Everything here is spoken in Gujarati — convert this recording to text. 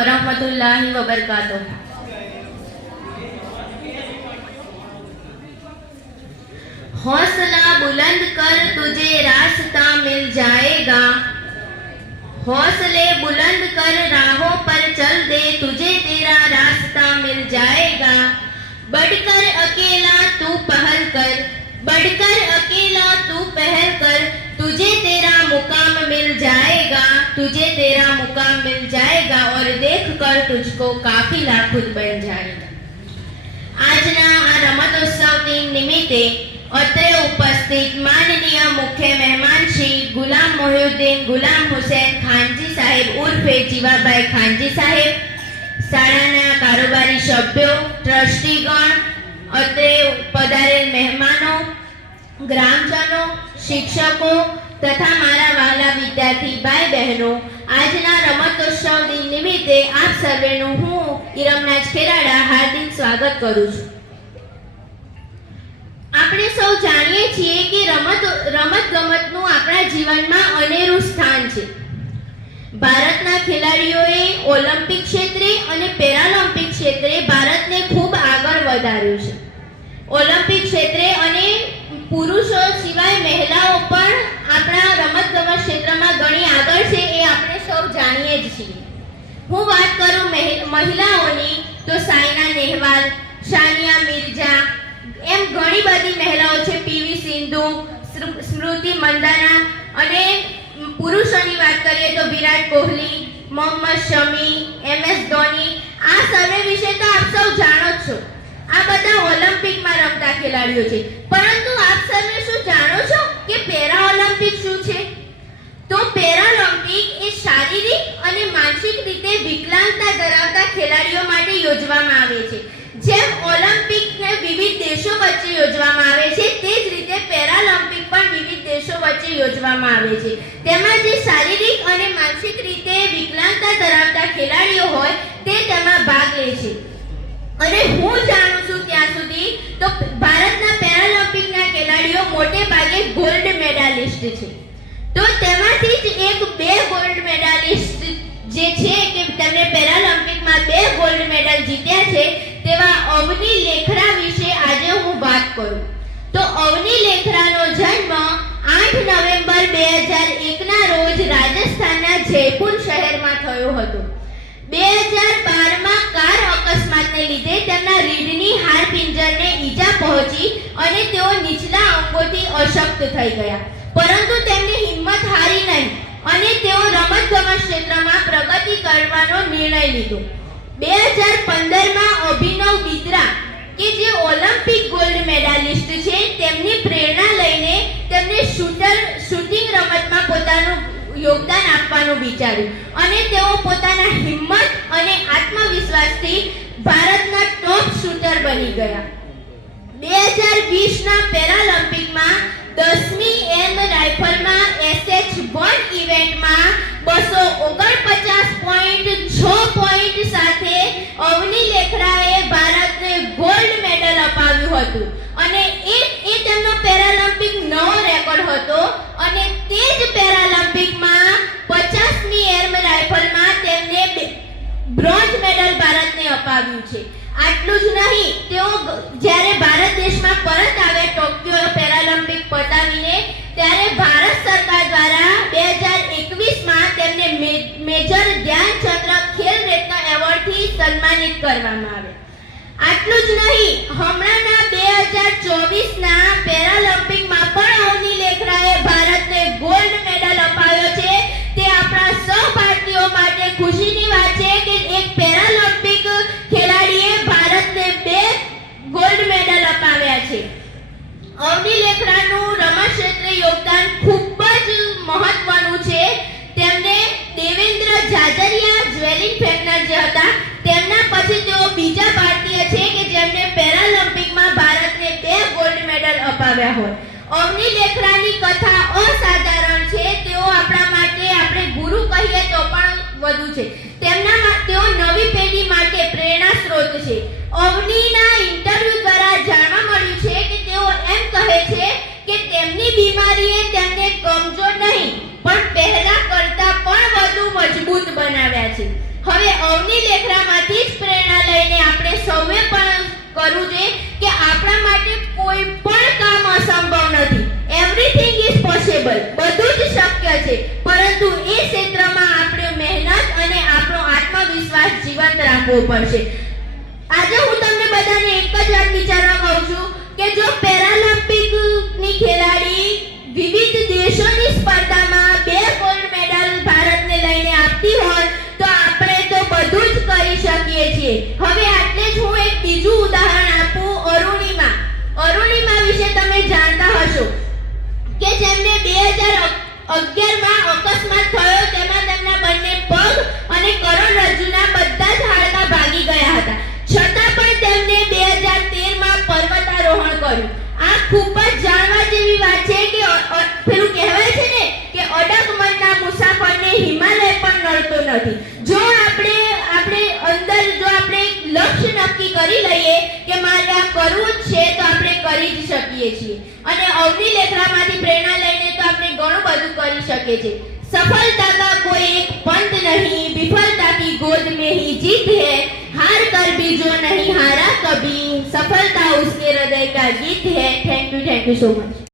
वरहमतुल्लाहि वबरकातुह। हौसला बुलंद कर तुझे रास्ता मिल जाएगा। हौसले बुलंद कर राहों पर चल दे, तुझे तेरा रास्ता मिल जाएगा। बढ़कर अकेला तू पहल कर, बढ़कर अकेला तू पहल कर, तुझे तेरा मुकाम मिल जाएगा, तुझे मुकाम मिल जाएगा और देख कर तुझको काफिला खुद बन जाएगा આજના આ રમતોત્સવની નિમિત્તે અત્રે ઉપસ્થિત માનનીય મુખ્ય મહેમાન શ્રી ગુલામ મોહ્યુદ્દીન ગુલામ હુસેન ખાનજી સાહેબ ઉર્ફે જીવાભાઈ ખાનજી સાહેબ શાળાના કારોબારી સભ્યો ટ્રસ્ટીગણ અત્રે પધારેલ મહેમાનો ગ્રામજનો શિક્ષકો તથા મારા વાલા વિદ્યાર્થી ભાઈ બહેનો આજના રમતોત્સવ દિન નિમિત્તે આપ સર્વેનું હું ઈરમનાજ ખેરાડા, હાર્દિક સ્વાગત કરું છું. આપણે સૌ જાણીએ છીએ કે રમત રમત ગમતનું આપણા જીવનમાં અનેરું સ્થાન છે. ભારતના ખેલાડીઓએ ઓલિમ્પિક ક્ષેત્રે અને પેરાલિમ્પિક ક્ષેત્રે ભારતને ખૂબ આગળ વધાર્યું છે. ઓલિમ્પિક ક્ષેત્રે અને પુરુષો સિવાય મહિલાઓ પણ આપણા રમતગમત ક્ષેત્રમાં ઘણી આગળ છે એ આપણે સૌ જાણીએ જ છીએ. હું વાત કરું મહિ- મહિલાઓની, તો સાયના નેહવાલ, સાનિયા મિર્ઝા એમ ઘણી બધી મહિલાઓ છે પીવી સિંધુ સ્મૃતિ મંદાના અને પુરુષોની વાત કરીએ તો વિરાટ કોહલી, મોહમ્મદ શમી, એમ એસ ધોની, આ સર્વે વિશે તો આપ સૌ જાણો જ છો. આ બધા ઓલિમ્પિકમાં રમતા ખેલાડીઓ છે. પરંતુ આપ સર્વે શું જાણો છો? કે પેરા ઓલિમ્પિક શું છે? તો પેરાલિમ્પિક એ શારીરિક અને માનસિક રીતે વિકલાંગતા ધરાવતા ખેલાડીઓ માટે યોજવામાં આવે છે. જેમ ઓલિમ્પિકને વિવિધ દેશો વચ્ચે યોજવામાં આવે છે, તે જ રીતે પેરાલિમ્પિક પણ વિવિધ દેશો વચ્ચે યોજવામાં આવે છે. તેમાં જે શારીરિક અને માનસિક રીતે વિકલાંગતા ધરાવતા ખેલાડીઓ હોય, તે તેમાં ભાગ લે છે. અને હું જાણું છું ત્યાં સુધી તો મોટે ભાગે ગોલ્ડ મેડાલિસ્ટ છે. તો તેમાંથી જ એક બે ગોલ્ડ મેડાલિસ્ટ જે છે કે તેમણે પેરાલિમ્પિકમાં બે ગોલ્ડ મેડલ જીત્યા છે, તેવા અવની લેખરા વિશે આજે હું વાત કરું. તો અવની લેખરાનો જન્મ આઠ નવેમ્બર બે હજાર એકના રોજ રાજસ્થાનના જયપુર શહેરમાં થયો હતો. બે હજાર લીધે તેમના રીઢની હાડપિંજરને ઈજા પહોંચી અને તેઓ નીચલા અંગોથી અશક્ત થઈ ગયા. પરંતુ તેમની હિંમત હારી નહીં અને તેઓ રમતગમત ક્ષેત્રમાં પ્રગતિ કરવાનો નિર્ણય લીધો. બે હજાર પંદરમાં અભિનવ બિદ્રા, કે જે ઓલિમ્પિક ગોલ્ડ મેડાલિસ્ટ છે, તેમની પ્રેરણા લઈને તેમને શૂટર, શૂટિંગ રમતમાં પોતાનું યોગદાન આપવાનું વિચાર્યું અને તેઓ પોતાના હિંમત અને આત્મવિશ્વાસથી ભારતના ટોપ શૂટર બની ગયા બે હજાર વીસના પેરાલિમ્પિકમાં દસમી એમ રાઇફલમાં એસએચ વન ઇવેન્ટમાં બસો ઓગણપચાસ પોઈન્ટ છ પોઈન્ટ સાથે અવની લેખરાએ ભારતને ગોલ્ડ મેડલ અપાવ્યું હતું અને એ એ તેમનો પેરાલિમ્પિક નવો રેકોર્ડ હતો અને તે જ પેરાલિમ્પિકમાં પચાસમી એમ રાઇફલમાં તેમને બે- બ્રોન્ઝ મેડલ અપાવ્યું છે. આટલું જ નહીં, તેઓ જ્યારે ભારત દેશમાં પરત આવે ટોક્યો પેરાલિમ્પિક પતાવીને ત્યારે ભારત સરકાર દ્વારા બે હજાર તેમને મેજર ધ્યાનચંદ્ર ખેલ રત્ન એવોર્ડથી સન્માનિત કરવામાં આવે આટલું જ નહીં, હમણાંના બે હજાર ચોવીસના પેરાલિમ્પિકમાં પણ અવની લેખરાએ ભારતને ગોલ્ડ મેડલ અપાવ્યો છે. તે આપણા સૌ ભારતીયો માટે ખુશીની વાત છે કે એક પેરાલિમ્પિક ખેલાડીએ ભારતને બે ગોલ્ડ મેડલ અપાવ્યા છે અવની લેખરાનું રમત ક્ષેત્રે યોગદાન ખૂબ જ મહત્વનું છે તેમને દેવેન્દ્ર જ્વેલિંગ ફેકનર જે હતા, તેમના પછી તેઓ બીજા ભારતીય છે કે જેમણે પેરાલિમ્પિકમાં ભારતને બે ગોલ્ડ મેડલ અપાવ્યા હોય. અવની લેખરાની કથા અસાધારણ છે. તેઓ આપણા માટે, આપણે ગુરુ કહીએ તો પણ વધુ છે. તેમના તેઓ નવી પેઢી માટે પ્રેરણા સ્ત્રોત છે. અવનીના ઇન્ટરવ્યુ દ્વારા જાણવા મળ્યું છે કે તેઓ એમ કહે છે કે તેમની બીમારીએ તેમને કમજોર નહીં પણ પહેલા કરતા પણ વધુ મજબૂત બનાવ્યા છે. હવે અવની લેખરામાંથી જ પ્રેરણા લઈને આપણે સૌએ પણ કરવું જોઈએ કે આપણા માટે કોઈ પણ કામ અસંભવ નથી. એવરીથિંગ ઇઝ પોસિબલ બધું જ શક્ય છે. પરંતુ એ ક્ષેત્રમાં આપણે મહેનત અને આપણો આત્મવિશ્વાસ જીવંત રાખવો પડશે. આજે હું તમને બધાને એક જ વાત વિચારવા કહું છું કે જો પેરાલિમ્પિકની ખેલાડી વિવિધ દેશોની સ્પર્ધામાં છીએ હવે આટલે જ હું એક બીજું ઉદાહરણ આપું અરુણિમા. અરુણિમા વિશે તમે જાણતા હશો કે જેમને બે માં અગિયારમાં અકસ્માત થયો તેમાં તેમના બંને પગ અને કરોડરજ્જુના બધા જ હાડકાં ભાગી ગયા હતા છતાં પણ તેમને બે હજાર તેરમાં પર્વતારોહણ કર્યું આ ખૂબ જ જાણવા જેવી વાત છે કે અ- અ- પેલું કહેવાય છે ને કે અડગ મનના મુસાફરને હિમાલય પણ નડતો નથી જો આપણે આપણે અંદર જો આપણે એક લક્ષ્ય નક્કી કરી લઈએ કે મારે આ કરવું જ છે તો આપણે કરી જ શકીએ છીએ અને અવની લેખરામાંથી પ્રેરણા લઈને તો આપણે ઘણું બધું કરી શકીએ છીએ सफलता का कोई एक पंत नहीं विफलता की गोद में ही जीत है हार कर भी जो नहीं हारा कभी सफलता उसके हृदय का गीत है thank you thank you so much